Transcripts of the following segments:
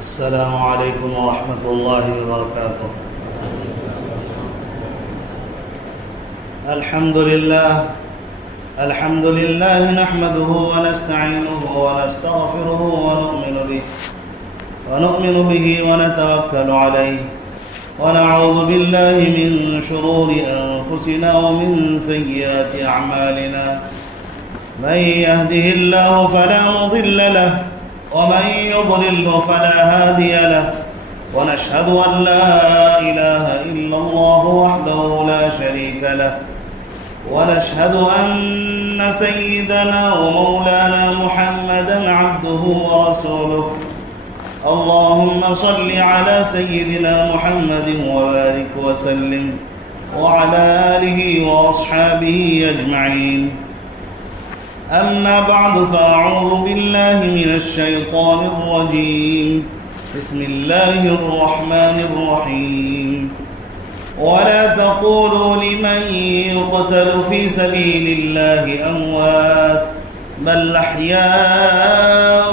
السلام عليكم ورحمة الله وبركاته. الحمد لله نحمده ونستعينه ونستغفره ونؤمن به ونتوكل عليه ونعوذ بالله من شرور أنفسنا ومن سيئات أعمالنا. من يهده الله فلا مضل له ومن يضلل فلا هادي له، ونشهد أن لا إله إلا الله وحده لا شريك له، ونشهد أن سيدنا ومولانا محمدا عبده ورسوله. اللهم صل على سيدنا محمد وبارك وسلم وعلى آله وأصحابه أجمعين. أما بعد فأعوذ بالله من الشيطان الرجيم. بسم الله الرحمن الرحيم. ولا تقولوا لمن يقتل في سبيل الله أموات بل أحياء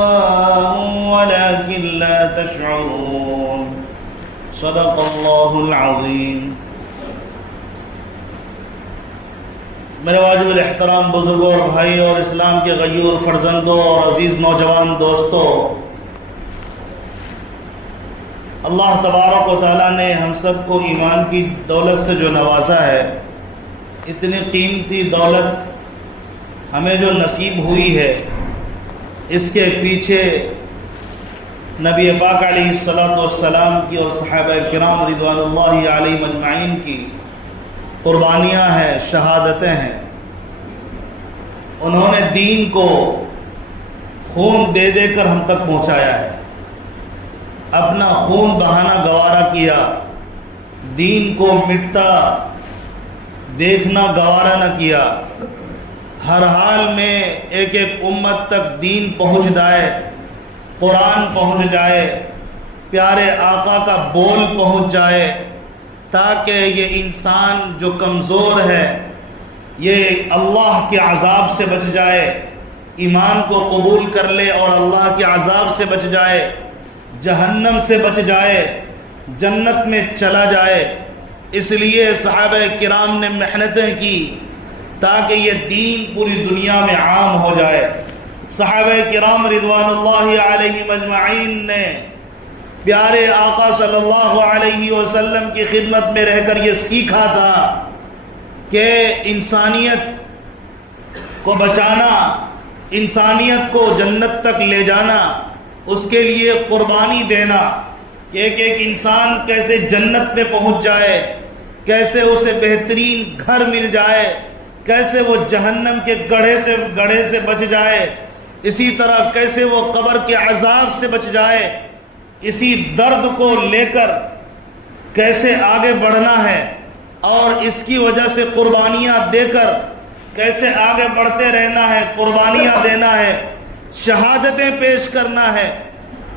ولكن لا تشعرون. صدق الله العظيم. میرے واجب الاحترام بزرگوں اور بھائیوں اور اسلام کے غیور فرزندوں اور عزیز نوجوان دوستوں، اللہ تبارک و تعالیٰ نے ہم سب کو ایمان کی دولت سے جو نوازا ہے، اتنی قیمتی دولت ہمیں جو نصیب ہوئی ہے، اس کے پیچھے نبی پاک علیہ الصلوۃ والسلام کی اور صحابہ کرام رضوان اللہ علیہم اجمعین کی قربانیاں ہیں، شہادتیں ہیں. انہوں نے دین کو خون دے دے کر ہم تک پہنچایا ہے، اپنا خون بہانا گوارا کیا، دین کو مٹتا دیکھنا گوارا نہ کیا. ہر حال میں ایک ایک امت تک دین پہنچ جائے، قرآن پہنچ جائے، پیارے آقا کا بول پہنچ جائے، تاکہ یہ انسان جو کمزور ہے یہ اللہ کے عذاب سے بچ جائے، ایمان کو قبول کر لے اور اللہ کے عذاب سے بچ جائے، جہنم سے بچ جائے، جنت میں چلا جائے. اس لیے صحابہ کرام نے محنتیں کی تاکہ یہ دین پوری دنیا میں عام ہو جائے. صحابہ کرام رضوان اللہ علیہم اجمعین نے پیارے آقا صلی اللہ علیہ وسلم کی خدمت میں رہ کر یہ سیکھا تھا کہ انسانیت کو بچانا، انسانیت کو جنت تک لے جانا، اس کے لیے قربانی دینا، کہ ایک ایک انسان کیسے جنت میں پہنچ جائے، کیسے اسے بہترین گھر مل جائے، کیسے وہ جہنم کے گڑھے سے بچ جائے، اسی طرح کیسے وہ قبر کے عذاب سے بچ جائے. اسی درد کو لے کر کیسے آگے بڑھنا ہے اور اس کی وجہ سے قربانیاں دے کر کیسے آگے بڑھتے رہنا ہے، قربانیاں دینا ہے، شہادتیں پیش کرنا ہے.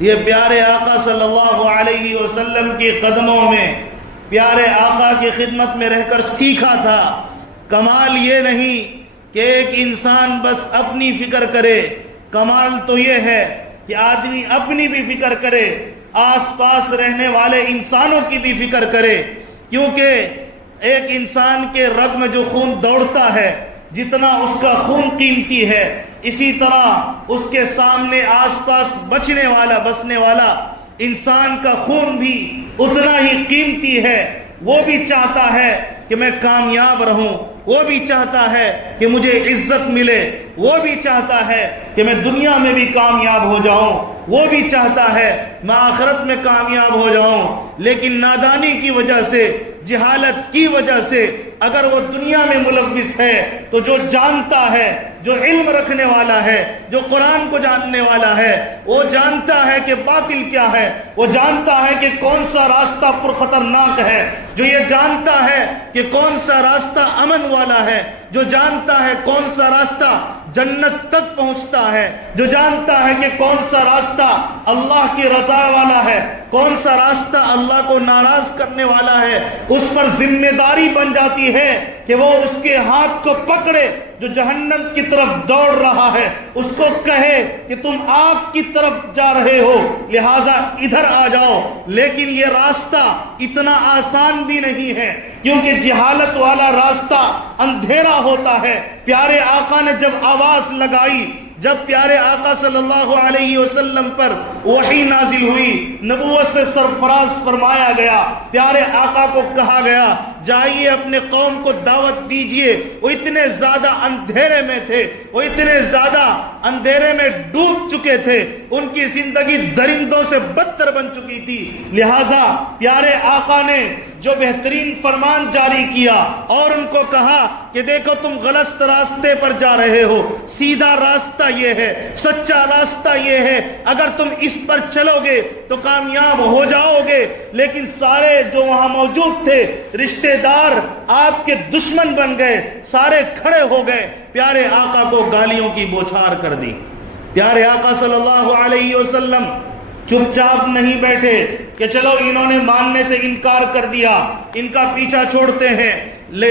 یہ پیارے آقا صلی اللہ علیہ وسلم کے قدموں میں، پیارے آقا کی خدمت میں رہ کر سیکھا تھا. کمال یہ نہیں کہ ایک انسان بس اپنی فکر کرے، کمال تو یہ ہے کہ آدمی اپنی بھی فکر کرے، آس پاس رہنے والے انسانوں کی بھی فکر کرے. کیونکہ ایک انسان کے رگ میں جو خون دوڑتا ہے، جتنا اس کا خون قیمتی ہے، اسی طرح اس کے سامنے آس پاس بسنے والا انسان کا خون بھی اتنا ہی قیمتی ہے. وہ بھی چاہتا ہے کہ میں کامیاب رہوں، وہ بھی چاہتا ہے کہ مجھے عزت ملے، وہ بھی چاہتا ہے کہ میں دنیا میں بھی کامیاب ہو جاؤں، وہ بھی چاہتا ہے میں آخرت میں کامیاب ہو جاؤں. لیکن نادانی کی وجہ سے، جہالت کی وجہ سے اگر وہ دنیا میں ملوث ہے تو جو جانتا ہے، جو علم رکھنے والا ہے، جو قرآن کو جاننے والا ہے، وہ جانتا ہے کہ باطل کیا ہے، وہ جانتا ہے کہ کون سا راستہ پر خطرناک ہے، جو یہ جانتا ہے کہ کون سا راستہ امن والا ہے، جو جانتا ہے کون سا راستہ جنت تک پہنچتا ہے، جو جانتا ہے کہ کون سا راستہ اللہ کی رضا والا ہے، کون سا راستہ اللہ کو ناراض کرنے والا ہے. اس پر ذمہ داری بن جاتی ہے کہ وہ اس کے ہاتھ کو پکڑے جو جہنم کی طرف دوڑ رہا ہے اس کو کہے کہ تم آگ کی طرف جا رہے ہو لہٰذا ادھر آ جاؤ، لیکن یہ راستہ اتنا آسان بھی نہیں ہے، کیونکہ جہالت والا راستہ اندھیرا ہوتا ہے۔ پیارے آقا نے جب آواز لگائی، جب پیارے آقا صلی اللہ علیہ وسلم پر وحی نازل ہوئی، نبوت سے سرفراز فرمایا گیا، پیارے آقا کو کہا گیا جائیے اپنے قوم کو دعوت دیجئے۔ وہ اتنے زیادہ اندھیرے میں تھے، وہ اتنے زیادہ اندھیرے میں ڈوب چکے تھے، ان کی زندگی درندوں سے بدتر بن چکی تھی، لہٰذا پیارے آقا نے جو بہترین فرمان جاری کیا اور ان کو کہا کہ دیکھو تم غلط راستے پر جا رہے ہو، سیدھا راستہ یہ ہے، سچا راستہ یہ ہے، اگر تم اس پر چلو گے تو کامیاب ہو جاؤ گے۔ لیکن سارے جو وہاں موجود تھے رشتہ دار آپ کے دشمن بن گئے، سارے کھڑے ہو گئے، پیارے آقا کو گالیوں کی بوچھار کر دی۔ پیارے آقا صلی اللہ علیہ وسلم چپ چاپ نہیں بیٹھے کہ چلو انہوں نے ماننے سے انکار کر دیا، ان کا پیچھا چھوڑتے ہیں،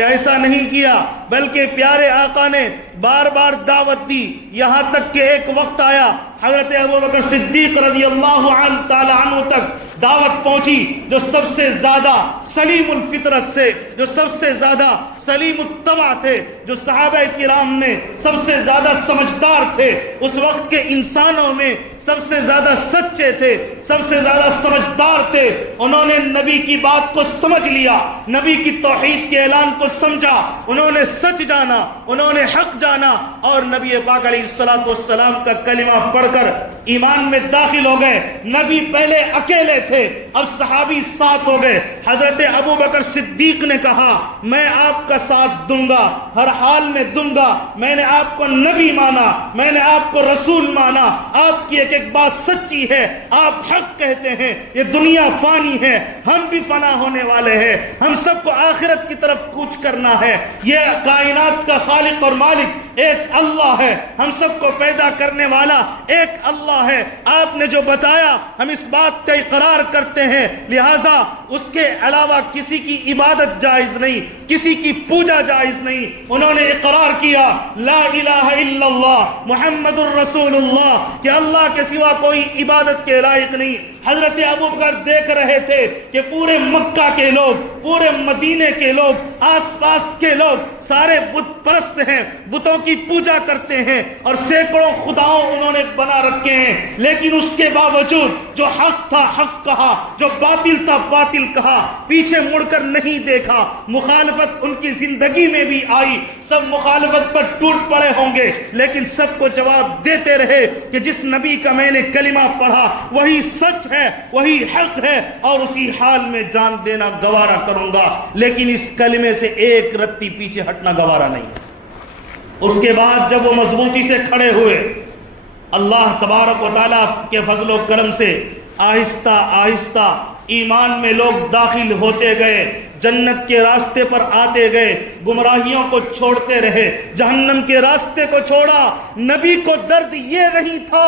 ایسا نہیں کیا، بلکہ پیارے آقا نے بار بار دعوت دی، یہاں تک کہ ایک وقت آیا حضرت ابوبکر صدیق رضی اللہ تعالی عنہ تک دعوت پہنچی، جو سب سے زیادہ سلیم الفطرت سے، جو سب سے زیادہ سلیم الطبع تھے، جو صحابہ کرام میں سب سے زیادہ سمجھدار تھے، اس وقت کے انسانوں میں سب سے زیادہ سچے تھے، سب سے زیادہ سمجھدار تھے، انہوں نے نبی کی بات کو سمجھ لیا، نبی کی توحید کے اعلان کو سمجھا، انہوں نے سچ جانا، انہوں نے حق جانا، اور نبی پاک علیہ السلام کا کلمہ پڑھ کر ایمان میں داخل ہو گئے۔ نبی پہلے اکیلے تھے، اب صحابی ساتھ ہو گئے۔ حضرت ابوبکر صدیق نے کہا میں آپ کا ساتھ دوں گا، ہر حال میں دوں گا، میں نے آپ کو نبی مانا، میں نے آپ کو رسول مانا، آپ کی ایک بات سچی ہے، آپ حق کہتے ہیں، یہ دنیا فانی ہے، ہم بھی فنا ہونے والے ہیں، ہم سب کو آخرت کی طرف کوچ کرنا ہے، یہ کائنات کا خالق اور مالک ایک اللہ ہے، ہم سب کو پیدا کرنے والا ایک اللہ ہے، آپ نے جو بتایا ہم اس بات کا اقرار کرتے ہیں، لہٰذا اس کے علاوہ کسی کی عبادت جائز نہیں، کسی کی پوجا جائز نہیں۔ انہوں نے اقرار کیا لا الہ الا اللہ محمد الرسول اللہ، کہ اللہ کے سوا کوئی عبادت کے لائق نہیں۔ حضرت ابوبکر دیکھ رہے تھے کہ پورے مکہ کے لوگ، پورے مدینے کے لوگ، آس پاس کے لوگ سارے بت پرست ہیں، بتوں کی پوجا کرتے ہیں، اور سینکڑوں خداؤں انہوں نے بنا رکھے ہیں، لیکن اس کے باوجود جو حق تھا حق کہا، جو باطل تھا باطل کہا، پیچھے مڑ کر نہیں دیکھا۔ مخالفت ان کی زندگی میں بھی آئی، سب مخالفت پر ٹوٹ پڑے ہوں گے، لیکن سب کو جواب دیتے رہے کہ جس نبی کا میں نے کلمہ پڑھا وہی سچ ہے، وہی حق ہے، اور اسی حال میں جان دینا گوارا کروں گا، لیکن اس کلمے سے ایک رتی پیچھے ہٹنا گوارا نہیں۔ اس کے بعد جب وہ مضبوطی سے کھڑے ہوئے، اللہ تبارک و تعالیٰ کے فضل و کرم سے آہستہ آہستہ ایمان میں لوگ داخل ہوتے گئے، جنت کے راستے پر آتے گئے، گمراہیوں کو چھوڑتے رہے، جہنم کے راستے کو چھوڑا۔ نبی کو درد یہ نہیں تھا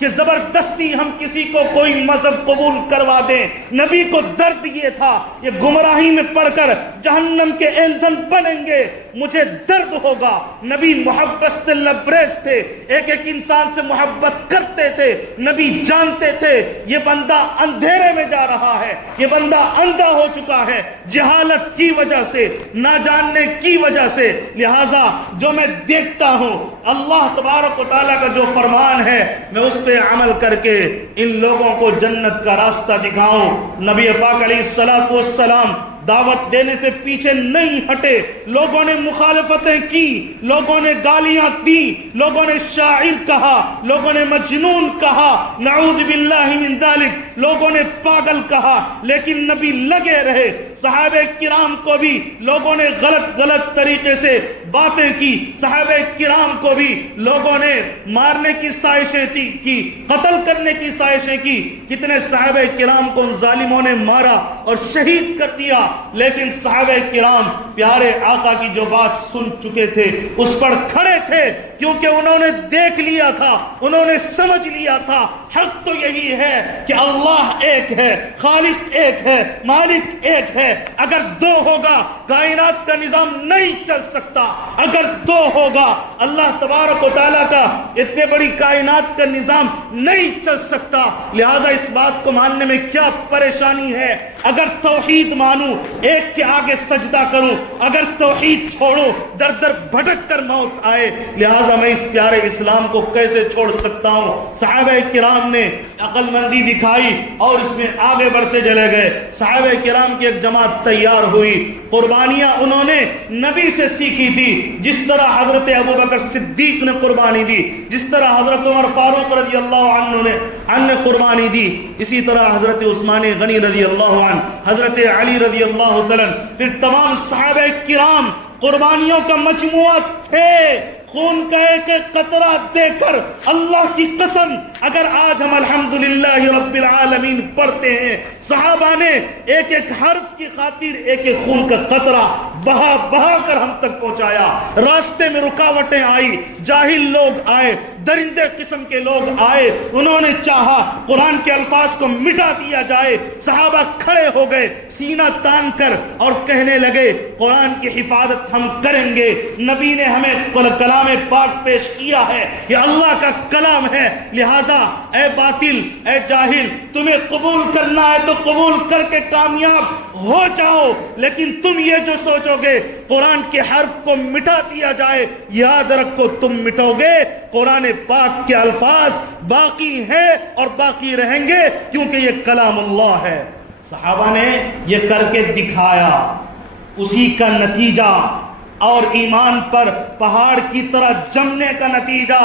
کہ زبردستی ہم کسی کو کوئی مذہب قبول کروا دیں، نبی کو درد یہ تھا یہ گمراہی میں پڑھ کر جہنم کے ایندھن بنیں گے، مجھے درد ہوگا۔ نبی محبت سے لبریز تھے، ایک ایک انسان سے محبت کرتے تھے، نبی جانتے تھے یہ بندہ اندھیرے میں جا رہا ہے، یہ بندہ اندھا ہو چکا ہے جہالت کی وجہ سے، نہ جاننے کی وجہ سے، لہٰذا جو میں دیکھتا ہوں اللہ تبارک و تعالیٰ کا جو فرمان ہے میں اس پہ عمل کر کے ان لوگوں کو جنت کا راستہ دکھاؤں۔ نبی پاک علیہ السلام دعوت دینے سے پیچھے نہیں ہٹے، لوگوں نے مخالفتیں کی، لوگوں نے گالیاں دی، لوگوں نے شاعر کہا، لوگوں نے مجنون کہا، نعوذ باللہ من ذالک، لوگوں نے پاگل کہا، لیکن نبی لگے رہے۔ صحابہ کرام کو بھی لوگوں نے غلط طریقے سے باتیں کی، صحابہ کرام کو بھی لوگوں نے مارنے کی سازشیں کی، قتل کرنے کی سازشیں کی، کتنے صحابہ کرام کو ان ظالموں نے مارا اور شہید کر دیا، لیکن صحابہ کرام پیارے آقا کی جو بات سن چکے تھے اس پر کھڑے تھے، کیونکہ انہوں نے دیکھ لیا تھا، انہوں نے سمجھ لیا تھا حق تو یہی ہے کہ اللہ ایک ہے، خالق ایک ہے، مالک ایک ہے۔ اگر دو ہوگا کائنات کا نظام نہیں چل سکتا، اگر دو ہوگا اللہ تبارک و تعالیٰ کا اتنے بڑی کائنات کا نظام نہیں چل سکتا۔ لہٰذا اس بات کو ماننے میں کیا پریشانی ہے؟ اگر توحید مانوں ایک کے آگے سجدہ کروں، اگر توحید چھوڑوں در در بھٹک کر موت آئے، لہٰذا میں اس پیارے اسلام کو کیسے چھوڑ سکتا ہوں؟ صحابہ کرام نے عقل مندی دکھائی اور اس میں آگے بڑھتے چلے گئے۔ صحابہ کرام کی ایک جماعت تیار ہوئی، قربانیاں انہوں نے نبی سے سیکھی تھی۔ جس طرح حضرت ابوبکر صدیق نے قربانی دی، جس طرح حضرت عمر فاروق رضی اللہ عنہ نے قربانی دی، اسی طرح حضرت عثمان غنی رضی اللہ عنہ، حضرت علی رضی اللہ تعالیٰ، پھر تمام صحابہ کرام قربانیوں کا مجموعہ تھے۔ خون کا ایک ایک قطرہ دے کر اللہ کی قسم اگر آج ہم الحمدللہ رب العالمین پڑھتے ہیں، صحابہ نے ایک ایک حرف کی خاطر ایک ایک خون کا قطرہ بہا بہا کر ہم تک پہنچایا۔ راستے میں رکاوٹیں آئی، جاہل لوگ آئے، درندے قسم کے لوگ آئے، انہوں نے چاہا قرآن کے الفاظ کو مٹا دیا جائے۔ صحابہ کھڑے ہو گئے سینہ تان کر اور کہنے لگے قرآن کی حفاظت ہم کریں گے۔ نبی نے ہمیں کلام پاک پیش کیا ہے، یہ اللہ کا کلام ہے، لہٰذا اے باطل، اے جاہل، تمہیں قبول کرنا ہے تو قبول کر کے کامیاب ہو جاؤ، لیکن تم یہ جو سوچو گے قرآن کے حرف کو مٹا دیا جائے، یاد رکھو تم مٹو گے، قرآن پاک کے الفاظ باقی ہیں اور باقی رہیں گے، کیونکہ یہ کلام اللہ ہے۔ صحابہ نے یہ کر کے دکھایا، اسی کا نتیجہ اور ایمان پر پہاڑ کی طرح جمنے کا نتیجہ،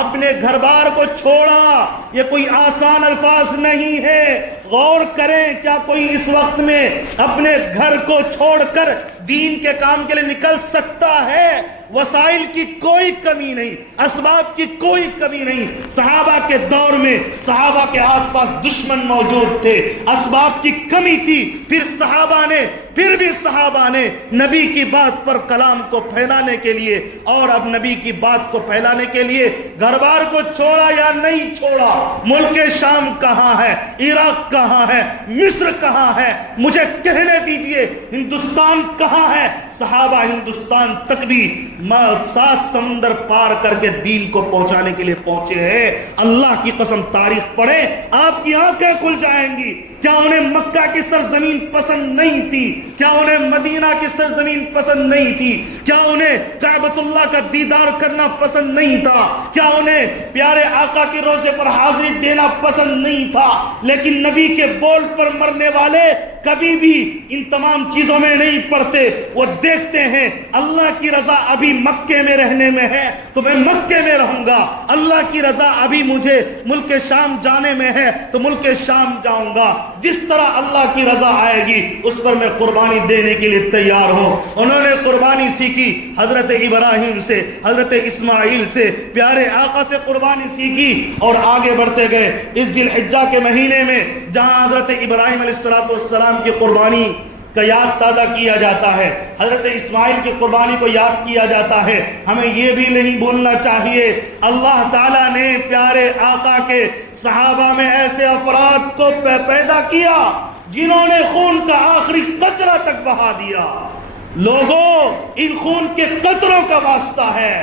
اپنے گھر بار کو چھوڑا۔ یہ کوئی آسان الفاظ نہیں ہے، غور کریں، کیا کوئی اس وقت میں اپنے گھر کو چھوڑ کر دین کے کام کے لیے نکل سکتا ہے؟ وسائل کی کوئی کمی نہیں، اسباب کی کوئی کمی نہیں۔ صحابہ کے دور میں صحابہ کے آس پاس دشمن موجود تھے، اسباب کی کمی تھی، پھر بھی صحابہ نے نبی کی بات پر کلام کو پھیلانے کے لیے اور اب نبی کی بات کو پھیلانے کے لیے گھر بار کو چھوڑا یا نہیں چھوڑا؟ ملک شام کہاں ہے؟ عراق کہاں ہے؟ مصر کہاں ہے؟ مجھے کہنے دیجئے ہندوستان کہاں ہے؟ صحابہ ہندوستان تک بھی 7 سمندر پار کر کے دین کو پہنچانے کے لیے پہنچے ہیں۔ اللہ کی قسم تاریخ پڑھیں، آپ کی آنکھیں کھل جائیں گی۔ کیا انہیں مکہ کی سرزمین پسند نہیں تھی؟ کیا انہیں مدینہ کی سرزمین پسند نہیں تھی؟ کیا انہیں کعبۃ اللہ کا دیدار کرنا پسند نہیں تھا؟ کیا انہیں پیارے آقا کے روزے پر حاضری دینا پسند نہیں تھا؟ لیکن نبی کے بول پر مرنے والے کبھی بھی ان تمام چیزوں میں نہیں پڑتے، وہ دیکھتے ہیں اللہ کی رضا ابھی مکے میں رہنے میں ہے تو میں مکے میں رہوں گا، اللہ کی رضا ابھی مجھے ملک شام جانے میں ہے تو ملک شام جاؤں گا، جس طرح اللہ کی رضا آئے گی اس پر میں قربانی دینے کے لیے تیار ہوں۔ انہوں نے قربانی سیکھی حضرت ابراہیم سے، حضرت اسماعیل سے، پیارے آقا سے قربانی سیکھی اور آگے بڑھتے گئے۔ اس ذی الحجہ کے مہینے میں جہاں حضرت ابراہیم علیہ السلام کی قربانی کا یاد تازہ کیا جاتا ہے، حضرت اسماعیل کی قربانی کو یاد کیا جاتا ہے، ہمیں یہ بھی نہیں بھولنا چاہیے اللہ تعالیٰ نے پیارے آقا کے صحابہ میں ایسے افراد کو پیدا کیا جنہوں نے خون کا آخری قطرہ تک بہا دیا۔ لوگوں، ان خون کے قطروں کا واسطہ ہے،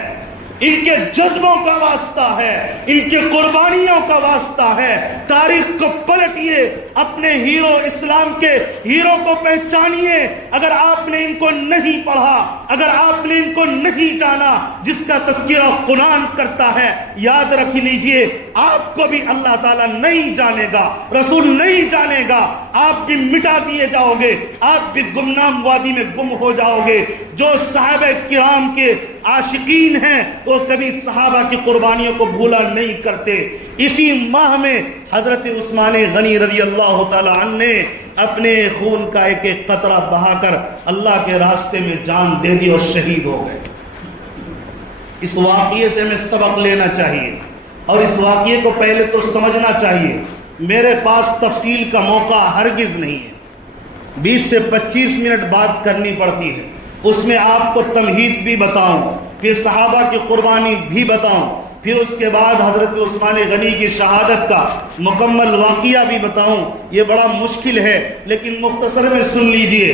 ان کے جذبوں کا واسطہ ہے، ان کے قربانیوں کا واسطہ ہے۔ تاریخ کو پلٹیے، اپنے ہیرو اسلام کے ہیرو کو پہچانیے۔ اگر آپ نے ان کو نہیں پڑھا، اگر آپ نے ان کو نہیں جانا جس کا تذکرہ قرآن کرتا ہے، یاد رکھ لیجئے آپ کو بھی اللہ تعالیٰ نہیں جانے گا، رسول نہیں جانے گا، آپ بھی مٹا دیے جاؤ گے، آپ بھی گمنام وادی میں گم ہو جاؤ گے۔ جو صحابہ کرام کے عاشقین ہیں وہ کبھی صحابہ کی قربانیوں کو بھولا نہیں کرتے۔ اسی ماہ میں حضرت عثمان غنی رضی اللہ تعالی عنہ نے اپنے خون کا ایک ایک قطرہ بہا کر اللہ کے راستے میں جان دے دی اور شہید ہو گئے۔ اس واقعے سے ہمیں سبق لینا چاہیے اور اس واقعے کو پہلے تو سمجھنا چاہیے۔ میرے پاس تفصیل کا موقع ہرگز نہیں ہے، 20 سے 25 منٹ بات کرنی پڑتی ہے، اس میں آپ کو تمہید بھی بتاؤں، پھر صحابہ کی قربانی بھی بتاؤں، پھر اس کے بعد حضرت عثمان غنی کی شہادت کا مکمل واقعہ بھی بتاؤں، یہ بڑا مشکل ہے، لیکن مختصر میں سن لیجئے۔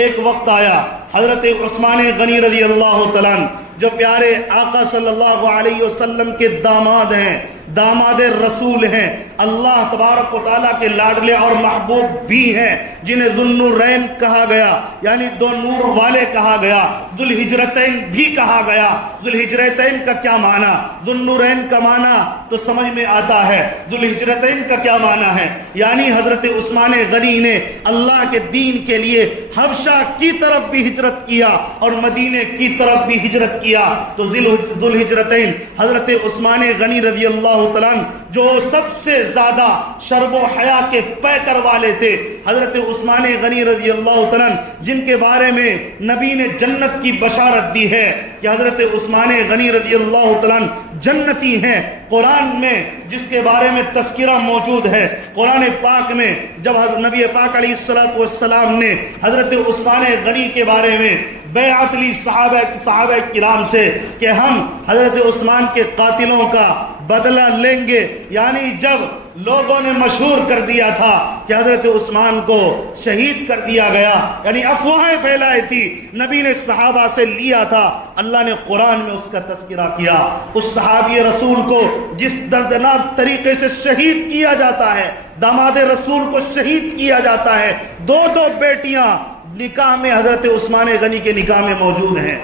ایک وقت آیا حضرت عثمان غنی رضی اللہ تعالیٰ عنہ، جو پیارے آقا صلی اللہ علیہ وسلم کے داماد ہیں، داماد رسول ہیں، اللہ تبارک و تعالیٰ کے لاڈلے اور محبوب بھی ہیں، جنہیں ذو النورین کہا گیا، یعنی دو نور والے کہا گیا، ذو الہجرتین بھی کہا گیا۔ ذو الہجرتین کا کیا معنی؟ ذو النورین کا معنی تو سمجھ میں آتا ہے، ذو الہجرتین کا کیا معنی ہے؟ یعنی حضرت عثمان غنی نے اللہ کے دین کے لیے حبشہ کی طرف بھی ہجرت کیا اور مدینے کی طرف بھی ہجرت کیا، تو ذو الہجرتین حضرت عثمان غنی رضی اللہ تعالیٰ عنہ، جو سب سے زیادہ شرب و حیا کے پیکر والے تھے، حضرت عثمان غنی رضی اللہ تعالیٰ عنہ، جن کے بارے میں نبی نے جنت کی بشارت دی ہے کہ حضرت عثمان غنی رضی اللہ تعالیٰ عنہ جنتی ہیں۔ قرآن میں جس کے بارے میں تذکرہ موجود ہے، قرآن پاک میں جب نبی پاک علیہ السلام نے حضرت عثمان غنی کے بارے میں بیعت لی صحابہ کرام سے کہ ہم حضرت عثمان کے قاتلوں کا بدلہ لیں گے، یعنی جب لوگوں نے مشہور کر دیا تھا کہ حضرت عثمان کو شہید کر دیا گیا، یعنی افواہیں پھیلائی تھی، نبی نے صحابہ سے لیا تھا، اللہ نے قرآن میں اس کا تذکرہ کیا۔ اس صحابی رسول کو جس دردناک طریقے سے شہید کیا جاتا ہے، داماد رسول کو شہید کیا جاتا ہے، دو بیٹیاں نکاح میں حضرت عثمان غنی کے نکاح میں موجود ہیں۔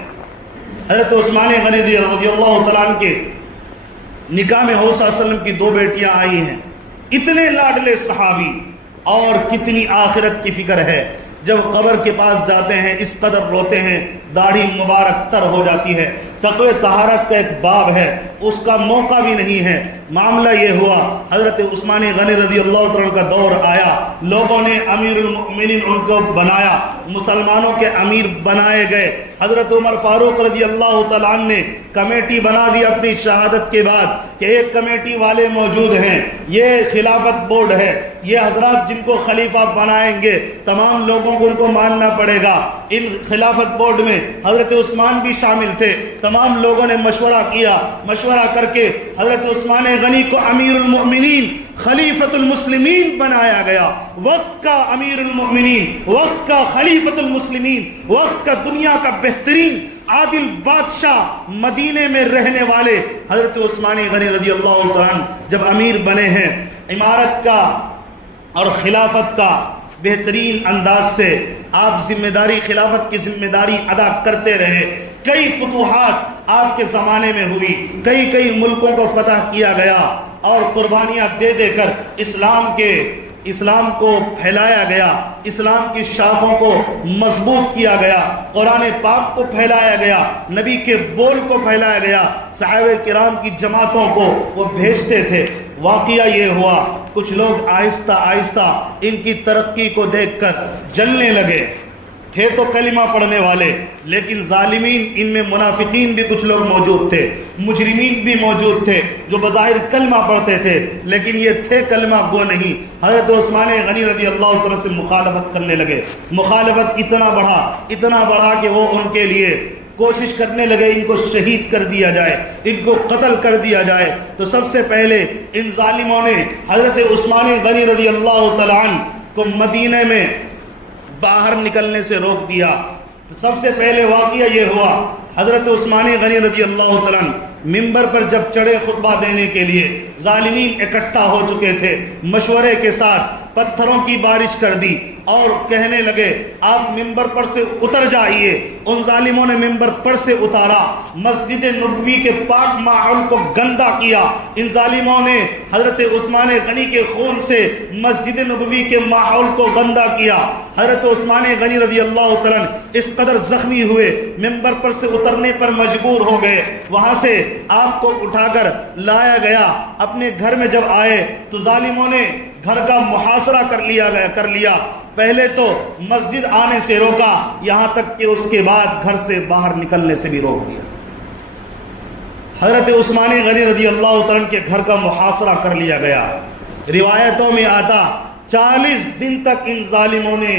حضرت عثمان غنی رضی اللہ تعالیٰ عنہ کے نکاح میں حضور صلی اللہ علیہ وسلم کی دو بیٹیاں آئی ہیں۔ اتنے لاڈلے صحابی، اور کتنی آخرت کی فکر ہے۔ جب قبر کے پاس جاتے ہیں اس قدر روتے ہیں، داڑھی مبارک تر ہو جاتی ہے۔ تقوی طہارت کا ایک باب ہے، اس کا موقع بھی نہیں ہے۔ معاملہ یہ ہوا، حضرت عثمان غنی رضی اللہ عنہ کا دور آیا، لوگوں نے امیر المؤمنین ان کو بنایا، مسلمانوں کے امیر بنائے گئے۔ حضرت عمر فاروق رضی اللہ تعالیٰ عنہ نے کمیٹی بنا دی اپنی شہادت کے بعد کہ ایک کمیٹی والے موجود ہیں، یہ خلافت بورڈ ہے، یہ حضرات جن کو خلیفہ بنائیں گے تمام لوگوں کو ان کو ماننا پڑے گا۔ ان خلافت بورڈ میں حضرت عثمان بھی شامل تھے۔ تمام لوگوں نے مشورہ کیا، مشورہ کر کے حضرت عثمان غنی کو امیر المؤمنین، خلیفۃ المسلمین بنایا گیا۔ وقت کا امیر المؤمنین، وقت کا خلیفۃ المسلمین، وقت کا دنیا کا بہترین عادل بادشاہ، مدینے میں رہنے والے حضرت عثمان غنی رضی اللہ عنہ جب امیر بنے ہیں، عمارت کا اور خلافت کا بہترین انداز سے آپ ذمہ داری، خلافت کی ذمہ داری ادا کرتے رہے۔ کئی فتوحات آپ کے زمانے میں ہوئی، کئی ملکوں کو فتح کیا گیا اور قربانیاں دے دے کر اسلام کو پھیلایا گیا، اسلام کی شاخوں کو مضبوط کیا گیا، قرآن پاک کو پھیلایا گیا، نبی کے بول کو پھیلایا گیا، صحابہ کرام کی جماعتوں کو وہ بھیجتے تھے۔ واقعہ یہ ہوا، کچھ لوگ آہستہ آہستہ ان کی ترقی کو دیکھ کر جلنے لگے۔ تھے تو کلمہ پڑھنے والے، لیکن ظالمین، ان میں منافقین بھی کچھ لوگ موجود تھے، مجرمین بھی موجود تھے جو بظاہر کلمہ پڑھتے تھے لیکن یہ تھے کلمہ گو نہیں۔ حضرت عثمان غنی رضی اللہ عنہ سے مخالفت کرنے لگے۔ مخالفت اتنا بڑھا کہ وہ ان کے لیے کوشش کرنے لگے ان کو شہید کر دیا جائے، ان کو قتل کر دیا جائے۔ تو سب سے پہلے ان ظالموں نے حضرت عثمان غنی رضی اللہ تعالیٰ عنہ کو مدینے میں باہر نکلنے سے روک دیا۔ سب سے پہلے واقعہ یہ ہوا، حضرت عثمان غنی رضی اللہ تعالیٰ عنہ منبر پر جب چڑھے خطبہ دینے کے لیے، ظالمین اکٹھا ہو چکے تھے، مشورے کے ساتھ پتھروں کی بارش کر دی اور کہنے لگے آپ منبر پر سے اتر جائیے۔ ان ظالموں نے منبر پر سے اتارا، مسجد نبوی کے پاک ماحول کو گندا کیا۔ ان ظالموں نے حضرت عثمان غنی کے خون سے مسجد نبوی کے ماحول کو گندا کیا۔ حضرت عثمان غنی رضی اللہ تعالیٰ اس قدر زخمی ہوئے، منبر پر سے اترنے پر مجبور ہو گئے۔ وہاں سے آپ کو اٹھا کر لایا گیا۔ اپنے گھر میں جب آئے تو ظالموں نے گھر کا محاصرہ کر لیا۔ پہلے تو مسجد آنے سے روکا، یہاں تک کہ اس کے بعد گھر سے باہر نکلنے سے بھی روک دیا۔ حضرت عثمان غنی رضی اللہ تعالیٰ کے گھر کا محاصرہ کر لیا گیا۔ روایتوں میں آتا 40 دن تک ان ظالموں نے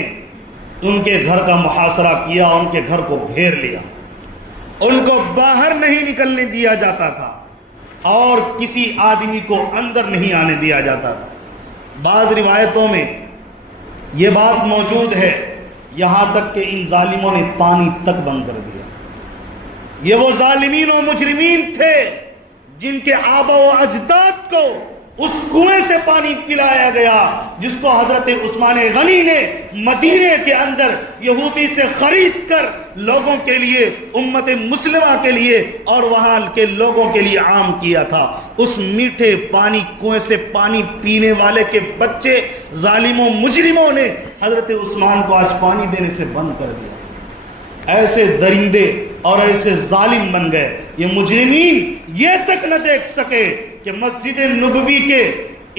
ان کے گھر کا محاصرہ کیا، ان کے گھر کو گھیر لیا۔ ان کو باہر نہیں نکلنے دیا جاتا تھا اور کسی آدمی کو اندر نہیں آنے دیا جاتا تھا۔ بعض روایتوں میں یہ بات موجود ہے، یہاں تک کہ ان ظالموں نے پانی تک بند کر دیا۔ یہ وہ ظالمین و مجرمین تھے جن کے آبا و اجداد کو اس کنویں سے پانی پلایا گیا جس کو حضرت عثمان غنی نے مدینے کے اندر یہودی سے خرید کر لوگوں کے لیے، امت مسلمہ کے لیے اور وہاں کے لوگوں کے لیے عام کیا تھا۔ اس میٹھے پانی کنویں سے پانی پینے والے کے بچے ظالموں مجرموں نے حضرت عثمان کو آج پانی دینے سے بند کر دیا۔ ایسے درندے اور ایسے ظالم بن گئے، یہ مجرمین یہ تک نہ دیکھ سکے کہ مسجد نبوی کے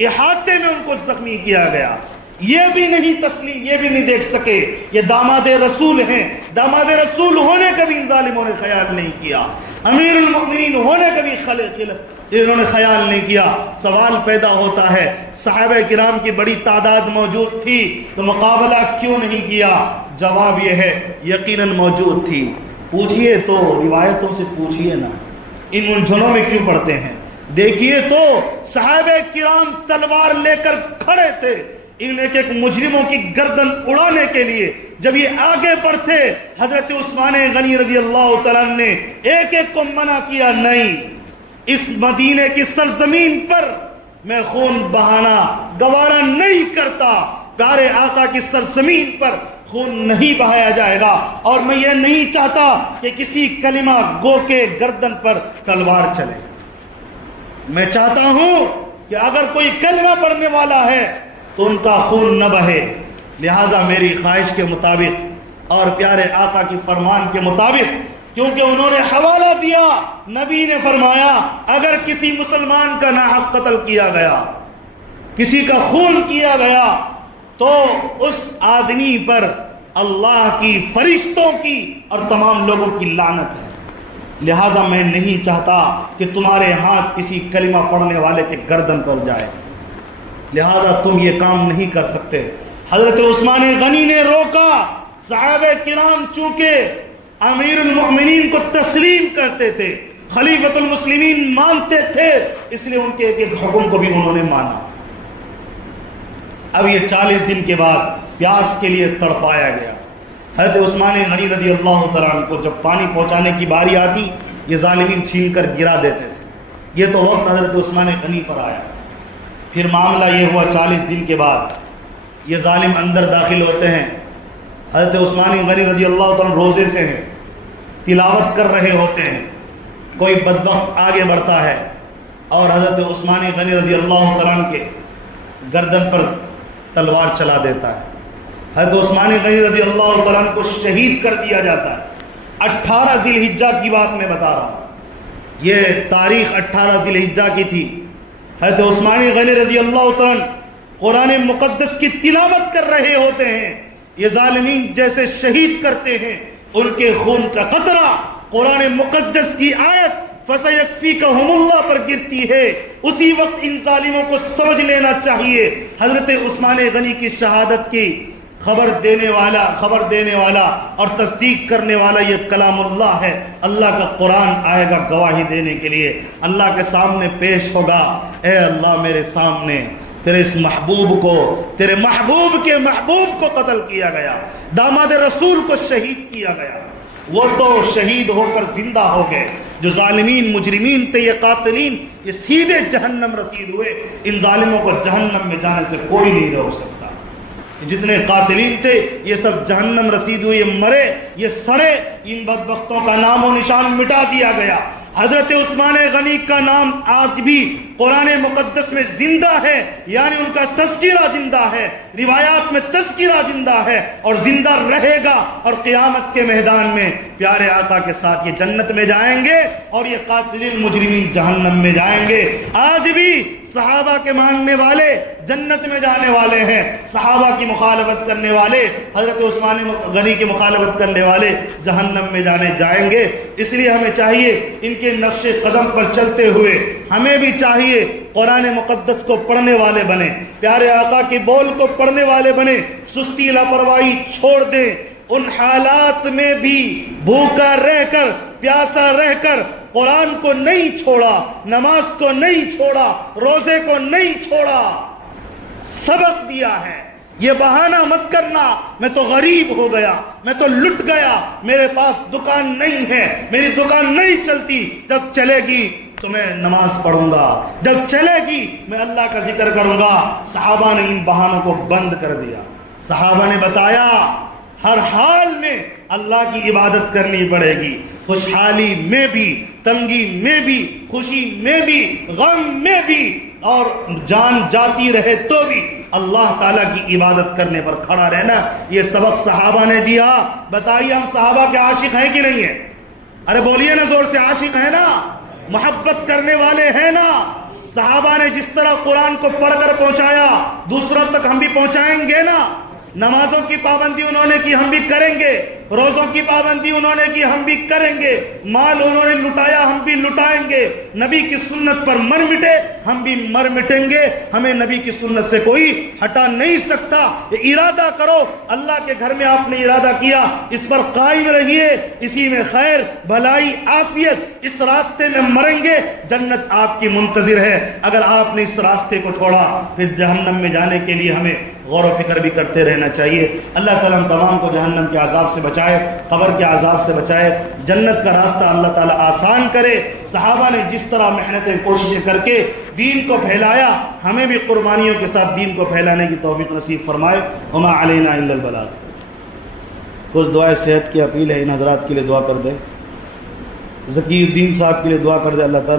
احاطے میں ان کو زخمی کیا گیا، یہ بھی نہیں دیکھ سکے یہ داماد رسول ہیں۔ داماد رسول ہونے کا بھی ان ظالموں نے خیال نہیں کیا، امیر المؤمنین ہونے کا بھی انہوں نے خیال نہیں کیا۔ سوال پیدا ہوتا ہے، صحابہ کرام کی بڑی تعداد موجود تھی تو مقابلہ کیوں نہیں کیا؟ جواب یہ ہے یقیناً موجود تھی۔ پوچھئے تو، روایتوں سے پوچھئے نا، ان الجھنوں میں کیوں پڑتے ہیں؟ دیکھیے تو صحابہ کرام تلوار لے کر کھڑے تھے ان ایک ایک مجرموں کی گردن اڑانے کے لیے۔ جب یہ آگے بڑھتے حضرت عثمان غنی رضی اللہ تعالیٰ نے ایک ایک کو منع کیا، نہیں، اس مدینے کی سرزمین پر میں خون بہانا گوارا نہیں کرتا، پیارے آقا کی سرزمین پر خون نہیں بہایا جائے گا، اور میں یہ نہیں چاہتا کہ کسی کلمہ گو کے گردن پر تلوار چلے۔ میں چاہتا ہوں کہ اگر کوئی کلمہ پڑھنے والا ہے تو ان کا خون نہ بہے، لہٰذا میری خواہش کے مطابق اور پیارے آقا کی فرمان کے مطابق، کیونکہ انہوں نے حوالہ دیا، نبی نے فرمایا اگر کسی مسلمان کا ناحق قتل کیا گیا، کسی کا خون کیا گیا، تو اس آدمی پر اللہ کی، فرشتوں کی اور تمام لوگوں کی لعنت ہے۔ لہٰذا میں نہیں چاہتا کہ تمہارے ہاتھ کسی کلمہ پڑھنے والے کے گردن پر جائے، لہٰذا تم یہ کام نہیں کر سکتے۔ حضرت عثمان غنی نے روکا۔ صحابہ کرام چونکہ امیر المؤمنین کو تسلیم کرتے تھے، خلیفۃ المسلمین مانتے تھے، اس لیے ان کے ایک ایک حکم کو بھی انہوں نے مانا۔ اب یہ 40 دن کے بعد پیاس کے لیے تڑپایا گیا۔ حضرت عثمان غنی رضی اللہ تعالیٰ عنہ کو جب پانی پہنچانے کی باری آتی، یہ ظالمین چھین کر گرا دیتے تھے۔ یہ تو وقت حضرت عثمان غنی پر آیا۔ پھر معاملہ یہ ہوا 40 دن کے بعد یہ ظالم اندر داخل ہوتے ہیں۔ حضرت عثمان غنی رضی اللہ تعالیٰ روزے سے ہیں، تلاوت کر رہے ہوتے ہیں، کوئی بدبخت آگے بڑھتا ہے اور حضرت عثمان غنی رضی اللہ تعالیٰ کے گردن پر تلوار چلا دیتا ہے۔ حضرت عثمان غنی رضی اللہ تعالیٰ کو شہید کر دیا جاتا ہے۔ 18 ذی الحجہ کی بات میں بتا رہا ہوں، یہ تاریخ 18 ذی الحجہ کی تھی۔ حضرت عثمان غنی رضی اللہ تعالیٰ قرآن مقدس کی تلاوت کر رہے ہوتے ہیں، یہ ظالمین جیسے شہید کرتے ہیں، ان کے خون کا قطرہ قرآن مقدس کی آیت فَسَيَكْفِيكَهُمُ اللَّهُ پر گرتی ہے۔ اسی وقت ان ظالموں کو سمجھ لینا چاہیے حضرت عثمان غنی کی شہادت کی خبر دینے والا اور تصدیق کرنے والا یہ کلام اللہ ہے۔ اللہ کا قرآن آئے گا گواہی دینے کے لیے، اللہ کے سامنے پیش ہوگا، اے اللہ میرے سامنے تیرے اس محبوب کو، تیرے محبوب کے محبوب کو قتل کیا گیا، داماد رسول کو شہید کیا گیا۔ وہ تو شہید ہو کر زندہ ہو گئے، جو ظالمین مجرمین تھے، یہ قاتلین، یہ سیدھے جہنم رسید ہوئے۔ ان ظالموں کو جہنم میں جانے سے کوئی نہیں روک سکتا۔ جتنے قاتلین تھے یہ سب جہنم رسید ہوئے، یہ مرے، یہ سڑے، ان بدبختوں کا نام و نشان مٹا دیا گیا۔ حضرت عثمان غنی کا نام آج بھی قرآن مقدس میں زندہ ہے، یعنی ان کا تذکرہ زندہ ہے، روایات میں تذکرہ زندہ ہے اور زندہ رہے گا، اور قیامت کے میدان میں پیارے آقا کے ساتھ یہ جنت میں جائیں گے اور یہ قاتلین مجرمین جہنم میں جائیں گے۔ آج بھی صحابہ کے ماننے والے جنت میں جانے والے ہیں، صحابہ کی مخالفت کرنے والے، حضرت عثمان غنی کی مخالفت کرنے والے جہنم میں جائیں گے۔ اس لیے ہمیں چاہیے ان کے نقش قدم پر چلتے ہوئے ہمیں بھی چاہیے قرآن مقدس کو پڑھنے والے بنے، پیارے آقا کی بول کو پڑھنے والے بنے، سستی لاپرواہی چھوڑ دیں، ان حالات میں بھی بھوکا رہ کر پیاسا رہ کر قرآن کو نہیں چھوڑا، نماز کو نہیں چھوڑا، روزے کو نہیں چھوڑا، سبق دیا ہے۔ یہ بہانہ مت کرنا میں تو غریب ہو گیا، میں تو لٹ گیا، میرے پاس دکان نہیں ہے، میری دکان نہیں چلتی، جب چلے گی تو میں نماز پڑھوں گا، جب چلے گی میں اللہ کا ذکر کروں گا۔ صحابہ نے ان بہانوں کو بند کر دیا۔ صحابہ نے بتایا ہر حال میں اللہ کی عبادت کرنی پڑے گی، خوشحالی میں بھی، تنگی میں بھی، خوشی میں بھی، غم میں بھی، اور جان جاتی رہے تو بھی اللہ تعالیٰ کی عبادت کرنے پر کھڑا رہنا۔ یہ سبق صحابہ نے دیا۔ بتائیے ہم صحابہ کے عاشق ہیں کہ نہیں ہیں؟ ارے بولیے نا زور سے، عاشق ہیں نا؟ محبت کرنے والے ہیں نا؟ صحابہ نے جس طرح قرآن کو پڑھ کر پہنچایا دوسروں تک ہم بھی پہنچائیں گے نا؟ نمازوں کی پابندی انہوں نے کی، ہم بھی کریں گے۔ روزوں کی پابندی انہوں نے کی، ہم بھی کریں گے۔ مال انہوں نے لٹایا، ہم بھی لٹائیں گے۔ نبی کی سنت پر مر مٹے، ہم بھی مر مٹیں گے۔ ہمیں نبی کی سنت سے کوئی ہٹا نہیں سکتا۔ یہ ارادہ کرو، اللہ کے گھر میں آپ نے ارادہ کیا، اس پر قائم رہیے، اسی میں خیر، بھلائی، عافیت، اس راستے میں مریں گے، جنت آپ کی منتظر ہے۔ اگر آپ نے اس راستے کو چھوڑا پھر جہنم میں جانے کے لیے ہمیں غور و فکر بھی کرتے رہنا چاہیے۔ اللہ تعالیٰ ہم تمام کو جہنم کے عذاب سے بچائے، قبر کے عذاب سے بچائے، جنت کا راستہ اللہ تعالیٰ آسان کرے۔ صحابہ نے جس طرح محنتیں کوششیں کر کے دین کو پھیلایا، ہمیں بھی قربانیوں کے ساتھ دین کو پھیلانے کی توفیق نصیب فرمائے۔ وما علینا الا البلاغ۔ کچھ دعائے صحت کی اپیل ہے، ان حضرات کے لیے دعا کر دیں۔ ذکی الدین صاحب کے لیے دعا کر دیں، اللہ تعالیٰ